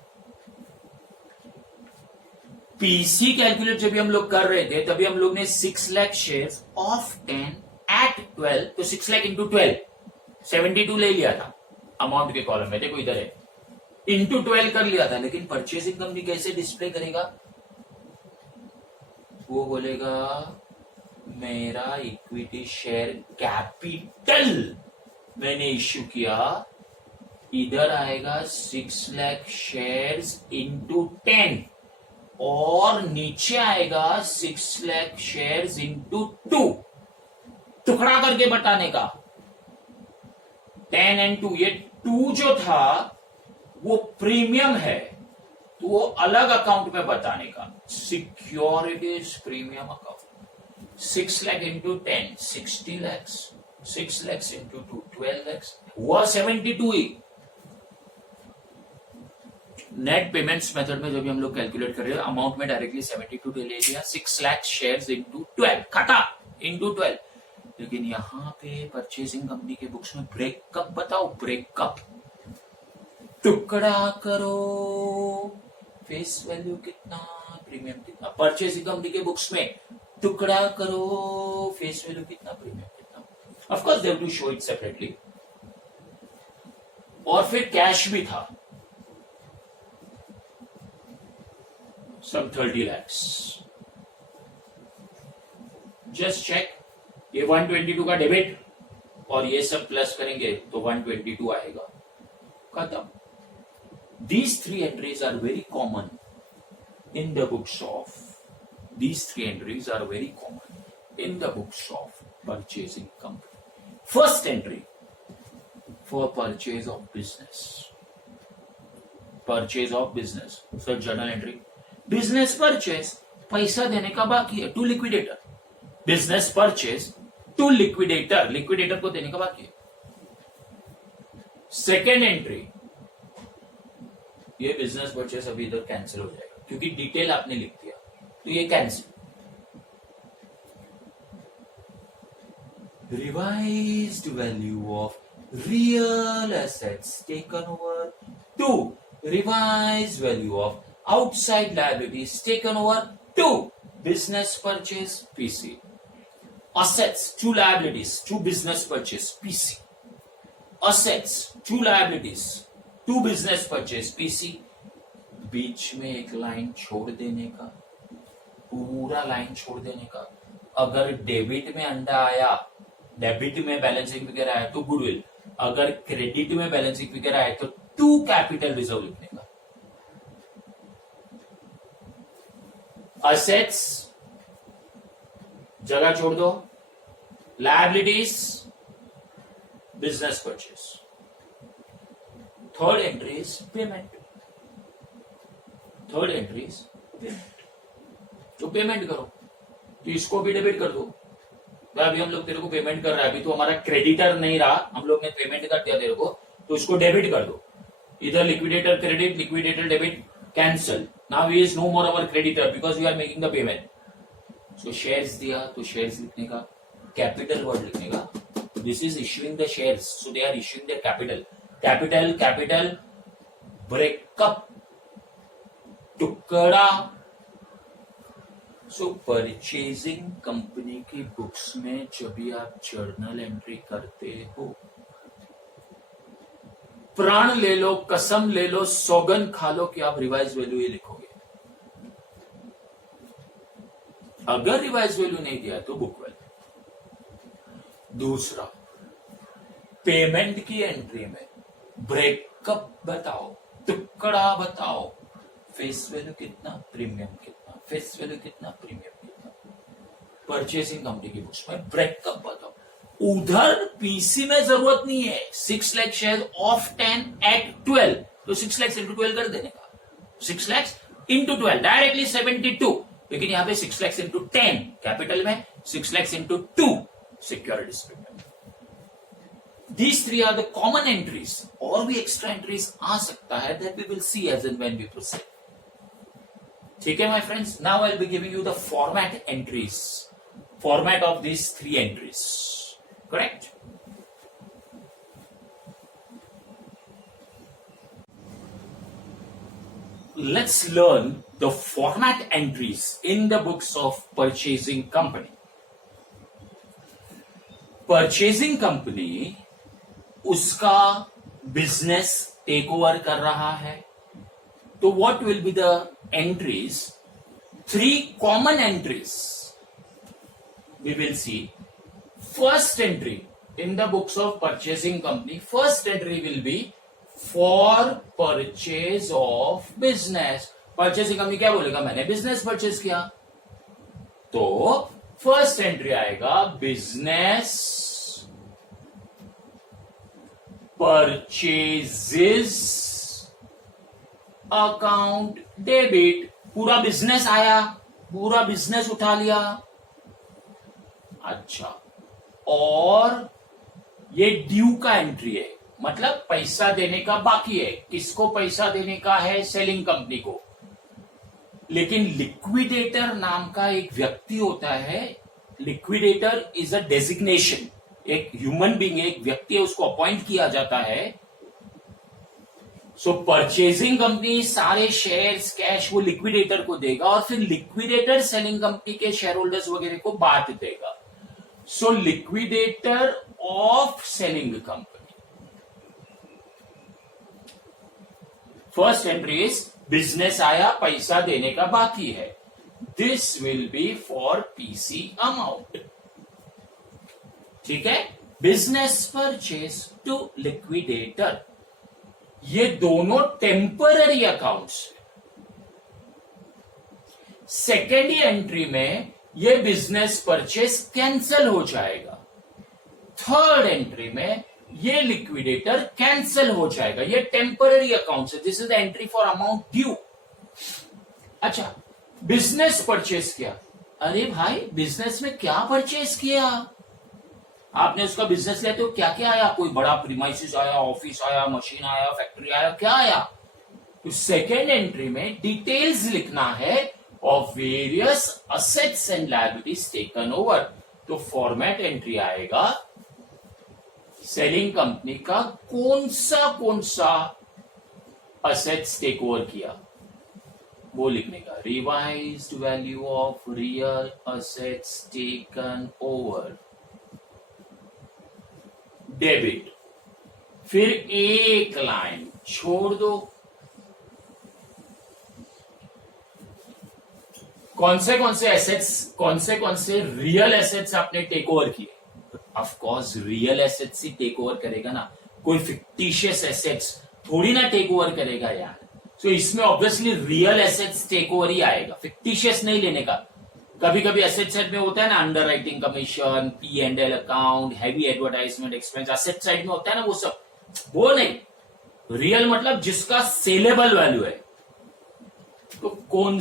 PC calculate जब हम लोग कर रहे थे तभी हम लोग ने 6 लाख शेयर्स ऑफ 10 एट 12, तो 6 लाख इंटू 12 72 ले लिया था अमाउंट के कॉलम में. देखो इधर है, इंटू 12 कर लिया था. लेकिन परचेसिंग कंपनी कैसे डिस्प्ले करेगा? वो बोलेगा मेरा इक्विटी शेयर कैपिटल मैंने इश्यू किया, इधर आएगा 6 लाख शेयर्स इंटू 10, और नीचे आएगा 6 लाख शेयर्स इंटू 2. टुकड़ा करके बताने का. 10 एंड 2, ये 2 जो था वो प्रीमियम है, तो वो अलग अकाउंट में बताने का. Securities premium account. 6 lakh into 10 60 lakhs, 6 lakhs into 2 12 lakhs, हुआ 72 ही. नेट पेमेंट्स मेथड में जब हम लोग कैलकुलेट कर रहे हैं, अमाउंट में डायरेक्टली 72 ले लिया. 6 लाख शेयर्स इंटू 12 खाता इंटू 12. लेकिन यहां पे परचेसिंग कंपनी के बुक्स में ब्रेकअप बताओ. ब्रेकअप टुकड़ा करो, फेस वैल्यू कितना, प्रीमियम कितना. परचेसिंग कंपनी के बुक्स में टुकड़ा करो, फेस वैल्यू कितना, प्रीमियम कितना. Of course they have to show it separately. और फिर कैश भी था, some 30 lakhs. Just check. ये 122 का डेबिट और ये सब प्लस करेंगे तो 122 आएगा. खत्म. These 3 entries are very common in the books of. These 3 entries are very common in the books of purchasing company. First entry for purchase of business. Purchase of business, sir journal entry, business purchase, पैसा देने का बाकी है, to liquidator, business purchase to liquidator, liquidator को देने का बाकी है। सेकेंड एंट्री, ये बिजनेस परचेज अभी इधर कैंसिल हो जाएगा क्योंकि डिटेल आपने लिख दिया, तो ये cancel. Revised value of real assets taken over to revised value of outside liabilities taken over to business purchase PC, assets to liabilities to business purchase PC, assets to liabilities to business purchase PC, बीच में एक line छोड़ देने का, पूरा line छोड़ देने का। अगर डेबिट में अंडा आया, डेबिट में बैलेंसिंग फिगर आया तो गुडविल, अगर क्रेडिट में बैलेंसिंग फिगर आया तो टू कैपिटल रिजर्व लिखने का। असेट्स जगह छोड़ दो, liabilities business purchase, third entry is payment, third entry is payment, तो पेमेंट करो, तो इसको भी डेबिट कर दो। तो अभी हम लोग तेरे को पेमेंट कर रहा है, अभी तो हमारा क्रेडिटर नहीं रहा, हम लोग ने पेमेंट कर दिया तेरे को, तो इसको डेबिट कर दो। इधर liquidator credit, liquidator debit, cancel, now he is no more our creditor because we are making the payment. So shares दिया तो शेयर्स लिखने का, कैपिटल वर्ड लिखने का, this is issuing the shares, so they are issuing their capital, capital capital, breakup टुकड़ा। So purchasing company की books में जब भी आप जर्नल एंट्री करते हो, प्राण ले लो, कसम ले लो, सौगन खा लो कि आप रिवाइज वैल्यू ही लिखोगे। अगर रिवाइज वैल्यू नहीं दिया तो बुक वैल्यू। दूसरा, पेमेंट की एंट्री में ब्रेकअप बताओ, टुकड़ा बताओ, फेस वैल्यू कितना, प्रीमियम कितना, फेस वैल्यू कितना, प्रीमियम कितना। परचेसिंग कंपनी की बुक्स में ब्रेकअप बताओ। उधर पीसी में जरूरत नहीं है, 6 लाख शेयर ऑफ 10 एट 12, तो 6 लाख इंटू 12 कर देने का, 6 लाख इंटू 12 डायरेक्टली 72, लेकिन यहां पे 6 लाख इंटू 10 कैपिटल में, 6 लाख इंटू 2 सिक्योरिटीज पे। These three are the common entries, और भी एक्स्ट्रा एंट्रीज आ सकता है, that we will see as and when we proceed. ठीक है my friends, now I'll be giving you the format entries, format of these 3 entries, correct? Let's learn the format entries in the books of purchasing company. Purchasing company उसका business take over कर रहा है, तो what will be the entries, 3 common entries we will see. First entry in the books of purchasing company, first entry will be for purchase of business. Purchasing company क्या बोलेगा, मैंने business purchase किया, तो first entry आएगा business purchases account debit. पूरा business आया, पूरा business उठा लिया, अच्छा, और ये ड्यू का एंट्री है, मतलब पैसा देने का बाकी है। किसको पैसा देने का है, सेलिंग कंपनी को, लेकिन लिक्विडेटर नाम का एक व्यक्ति होता है। लिक्विडेटर इज अ डेजिग्नेशन, एक ह्यूमन बीइंग, एक व्यक्ति है, उसको अपॉइंट किया जाता है। सो परचेजिंग कंपनी सारे शेयर्स कैश वो लिक्विडेटर को देगा, और फिर लिक्विडेटर सेलिंग कंपनी के शेयर होल्डर्स वगैरह को बांट देगा। So liquidator of selling company, first entry is business आया, पैसा देने का बाकी है, this will be for PC amount. ठीक है, बिजनेस परचेज टू लिक्विडेटर, ये दोनों टेम्पररी अकाउंट्स। सेकेंड एंट्री में ये बिजनेस परचेज कैंसल हो जाएगा। थर्ड एंट्री में ये लिक्विडेटर कैंसिल हो जाएगा। ये टेम्पररी अकाउंट है, this is the entry for amount due. अच्छा, बिजनेस परचेज किया। अरे भाई, बिजनेस में क्या परचेज किया? आपने उसका बिजनेस लिया तो क्या क्या आया? कोई बड़ा प्रीमाइसिस आया, ऑफिस आया, मशीन आया, फैक्ट्री आया, क्या आया? तो सेकेंड एंट्री में डिटेल्स लिखना है of various assets and liabilities taken over. तो फॉर्मेट एंट्री आएगा, सेलिंग कंपनी का कौन सा असेट्स टेक ओवर किया वो लिखने का। Revised value of real assets taken over, debit. फिर एक लाइन छोड़ दो, कौन से एसेट्स, कौन से रियल एसेट्स आपने टेक ओवर किए। ऑफ कोर्स रियल एसेट्स ही टेक ओवर करेगा ना, कोई फिक्टिशियस एसेट्स थोड़ी ना टेक ओवर करेगा यार। सो इसमें obviously real assets take over ही आएगा, फिक्टिशियस नहीं लेने का। कभी कभी एसेट साइड में होता है ना under writing commission, P&L account, heavy advertisement expense, asset side में होता है ना वो सब, वो नहीं। रियल मतलब जिसका सेलेबल वैल्यू है। तो कौन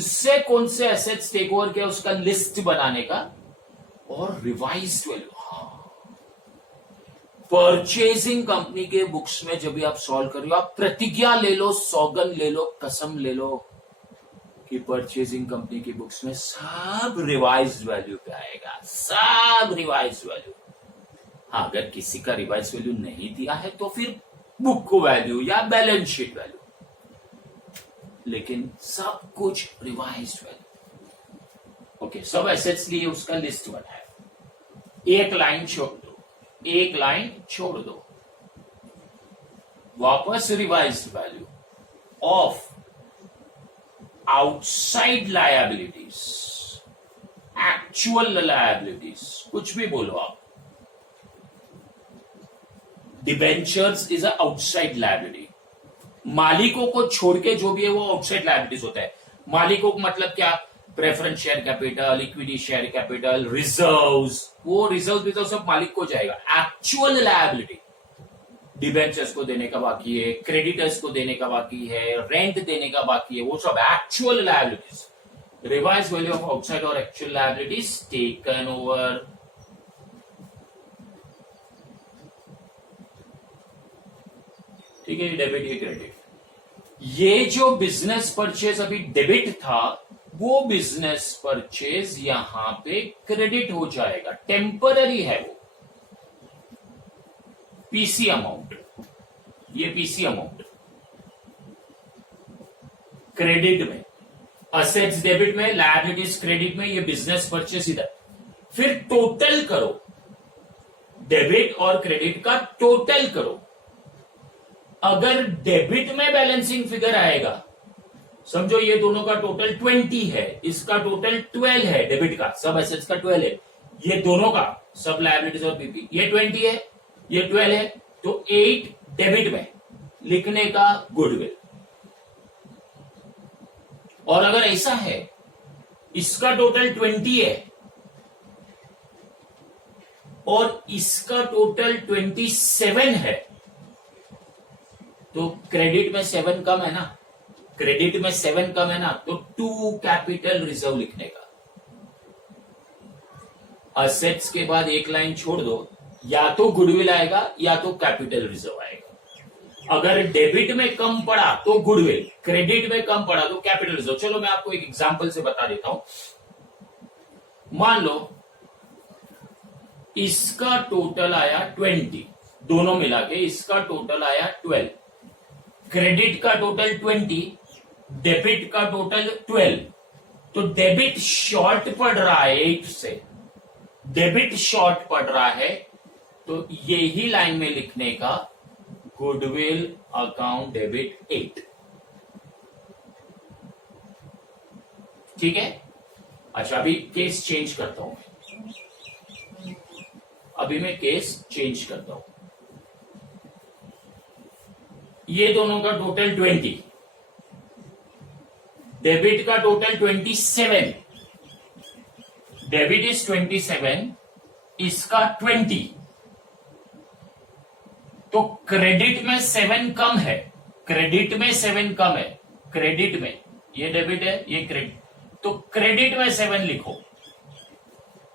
से एसेट्स टेक ओवर किया उसका लिस्ट बनाने का, और रिवाइज्ड वैल्यू। परचेजिंग कंपनी के बुक्स में जब भी आप सॉल्व कर रहे हो, आप प्रतिज्ञा ले लो, सौगन ले लो, कसम ले लो कि परचेजिंग कंपनी की बुक्स में सब रिवाइज्ड वैल्यू पे आएगा, सब रिवाइज्ड वैल्यू। हाँ, अगर किसी का रिवाइज वैल्यू नहीं दिया है तो फिर बुक वैल्यू या बैलेंस शीट वैल्यू, लेकिन सब कुछ रिवाइज्ड वैल्यू। ओके, सब एसेट्स लिए उसका लिस्ट बनाया, एक लाइन छोड़ दो, एक लाइन छोड़ दो, वापस revised value of outside liabilities, actual liabilities, कुछ भी बोलो आप। Debentures is a outside liability. मालिकों को छोड़ के जो भी है वो आउटसाइड लायबिलिटीज होता है। मालिकों को मतलब क्या? Preference share capital, equity share capital, reserves, वो रिजर्व भी तो सब मालिक को जाएगा। एक्चुअल लायबिलिटी डिबेंचर्स को देने का बाकी है, क्रेडिटर्स को देने का बाकी है, रेंट देने का बाकी है, वो सब actual liabilities. Revise value of outside और एक्चुअल लायबिलिटीज टेकन ओवर। ठीक है, डेबिट, ये क्रेडिट। ये जो बिजनेस परचेज अभी डेबिट था, वो बिजनेस परचेज यहां पे क्रेडिट हो जाएगा, टेम्पररी है वो। पीसी अमाउंट, ये पीसी अमाउंट क्रेडिट में, असेट्स डेबिट में, लायबिलिटीज क्रेडिट में, ये बिजनेस परचेज इधर। फिर टोटल करो, डेबिट और क्रेडिट का टोटल करो। अगर डेबिट में बैलेंसिंग फिगर आएगा, समझो ये दोनों का टोटल 20 है, इसका टोटल 12 है, डेबिट का सब एसेट्स का 12 है, ये दोनों का सब लायबिलिटीज और पीपी, ये 20 है, ये 12 है, तो 8 डेबिट में लिखने का गुडविल। और अगर ऐसा है, इसका टोटल 20 है और इसका टोटल 27 है, तो क्रेडिट में 7 कम है ना, क्रेडिट में 7 कम है ना, तो 2 कैपिटल रिजर्व लिखने का। असेट्स के बाद एक लाइन छोड़ दो, या तो गुडविल आएगा या तो कैपिटल रिजर्व आएगा। अगर डेबिट में कम पड़ा तो गुडविल, क्रेडिट में कम पड़ा तो कैपिटल रिजर्व। चलो मैं आपको एक एग्जांपल से बता देता हूं। मान लो इसका टोटल आया 20, दोनों मिला के इसका टोटल आया 12, क्रेडिट का टोटल 20, डेबिट का टोटल 12, तो डेबिट शॉर्ट पड़ रहा है 8 से, डेबिट शॉर्ट पड़ रहा है, तो यही लाइन में लिखने का गुडविल अकाउंट डेबिट 8। ठीक है। अच्छा, अभी केस चेंज करता हूं, अभी मैं केस चेंज करता हूं। ये दोनों का टोटल 20, डेबिट का टोटल 27, डेबिट इज 27, इसका 20, तो क्रेडिट में 7 कम है, क्रेडिट में 7 कम है, क्रेडिट में ये डेबिट है, ये क्रेडिट, तो क्रेडिट में 7 लिखो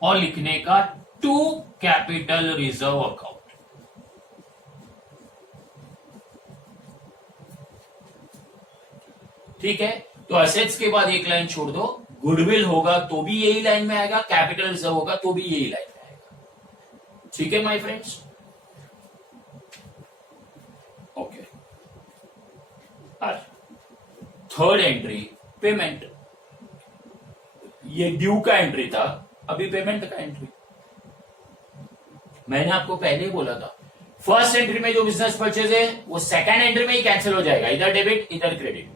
और लिखने का टू कैपिटल रिजर्व अकाउंट। ठीक है, तो असेट्स के बाद एक लाइन छोड़ दो, गुडविल होगा तो भी यही लाइन में आएगा, कैपिटल रिजर्व होगा तो भी यही लाइन में आएगा। ठीक है my friends, okay. Third entry payment, ये ड्यू का एंट्री था, अभी पेमेंट का एंट्री। मैंने आपको पहले ही बोला था फर्स्ट एंट्री में जो बिजनेस परचेज है वो सेकंड एंट्री में ही कैंसिल हो जाएगा, इधर डेबिट इधर क्रेडिट।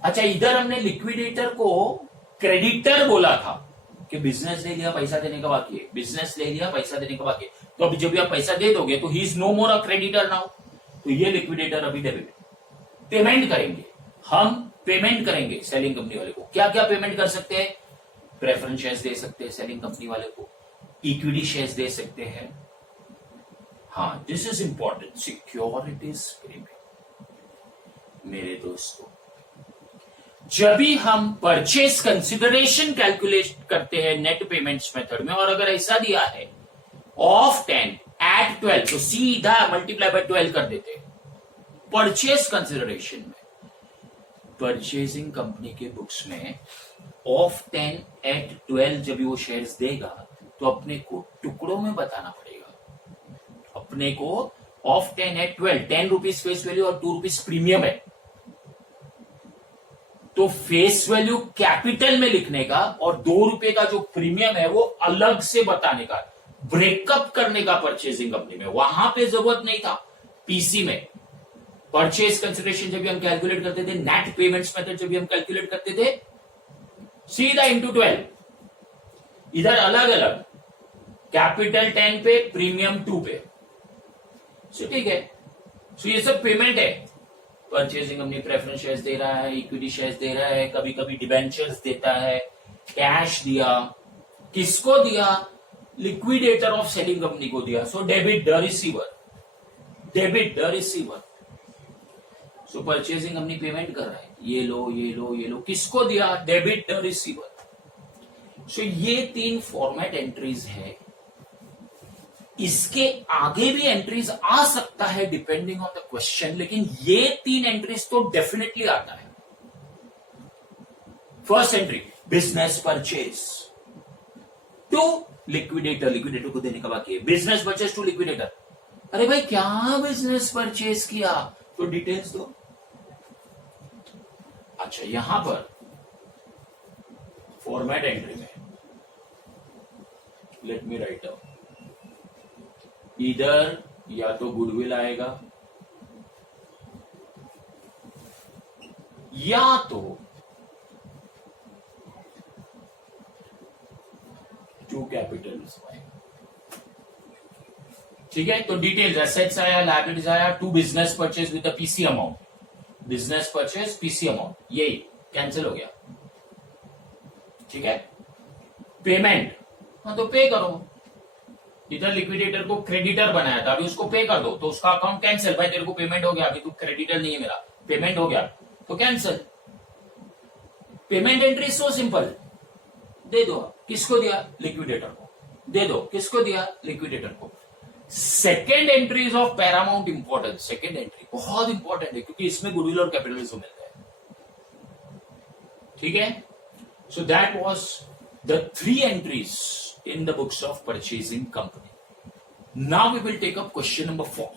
अच्छा, इधर हमने लिक्विडेटर को क्रेडिटर बोला था कि बिजनेस ले लिया पैसा देने का बाकी है, बिजनेस ले लिया पैसा देने का बाकी है, तो अभी जब आप पैसा दे दोगे तो he is no more a creditor now, तो ये लिक्विडेटर अभी डेबिट। पेमेंट करेंगे हम, पेमेंट करेंगे सेलिंग कंपनी वाले को। क्या क्या पेमेंट कर सकते हैं? प्रेफरेंस शेयर्स दे सकते हैं सेलिंग कंपनी वाले को, इक्विटी शेयर्स दे सकते हैं। हाँ, this is important, securities premium. मेरे दोस्तों, जब भी हम परचेज कंसिडरेशन कैलकुलेट करते हैं नेट पेमेंट्स मेथड में, और अगर ऐसा दिया है ऑफ 10 एट 12, तो सीधा मल्टीप्लाई बाय 12 कर देते हैं परचेज कंसिडरेशन में। परचेजिंग कंपनी के बुक्स में ऑफ 10 एट 12 जब वो शेयर्स देगा तो अपने को टुकड़ों में बताना पड़ेगा, अपने को of 10 at 12, 10 rupees face value और 2 रुपीज प्रीमियम है, तो फेस वैल्यू कैपिटल में लिखने का और 2 रुपए का जो प्रीमियम है वो अलग से बताने का, ब्रेकअप करने का परचेजिंग कंपनी में। वहां पे जरूरत नहीं था पीसी में। परचेज कंसिडरेशन जब भी हम कैलकुलेट करते थे, नेट पेमेंट्स मेथड जब भी हम कैलकुलेट करते थे, सीधा इंटू 12, इधर अलग अलग, कैपिटल 10 पे प्रीमियम 2 पे। ठीक है, सो ये सब पेमेंट है। परचेजिंग कंपनी प्रेफरेंस शेयर्स दे रहा है, इक्विटी शेयर्स दे रहा है, कभी कभी डिबेंचर्स देता है, कैश दिया, किसको दिया? लिक्विडेटर ऑफ सेलिंग कंपनी को दिया। So debit the receiver, debit the receiver. So purchasing company payment कर रहा है, ये लो ये लो ये लो, किसको दिया? Debit the receiver. सो ये 3 फॉर्मेट एंट्रीज है। इसके आगे भी एंट्रीज आ सकता है डिपेंडिंग ऑन द क्वेश्चन, लेकिन ये 3 एंट्रीज तो डेफिनेटली आता है। First entry business purchase to liquidator, liquidator को देने का बाकी है। बिजनेस परचेज टू लिक्विडेटर, अरे भाई क्या बिजनेस परचेज किया, तो डिटेल्स दो। अच्छा, यहां पर फॉर्मेट एंट्री में लेट मी राइट डाउन, इधर या तो गुडविल आएगा या तो टू कैपिटल आएगा। ठीक है, तो डिटेल्स एसेट्स आया, लायबिलिटीज आया, to business purchase with PC amount, business purchase PC amount, यही कैंसिल हो गया। ठीक है, पेमेंट, हाँ तो पे करो। इधर लिक्विडेटर को क्रेडिटर बनाया था, अभी उसको पे कर दो तो उसका अकाउंट कैंसिल। भाई तेरे को पेमेंट हो गया, अभी तू क्रेडिटर नहीं है मेरा, पेमेंट हो गया तो cancel. Payment entry so simple, दे दो। किसको दिया? लिक्विडेटर को। दे दो, किसको दिया? लिक्विडेटर को। Second entry is of paramount importance. Second entry बहुत इंपॉर्टेंट है क्योंकि इसमें गुडविल और कैपिटल रिजर्व मिलता है। ठीक है, so that was the 3 entries in the books of purchasing company. Now we will take up question number 4.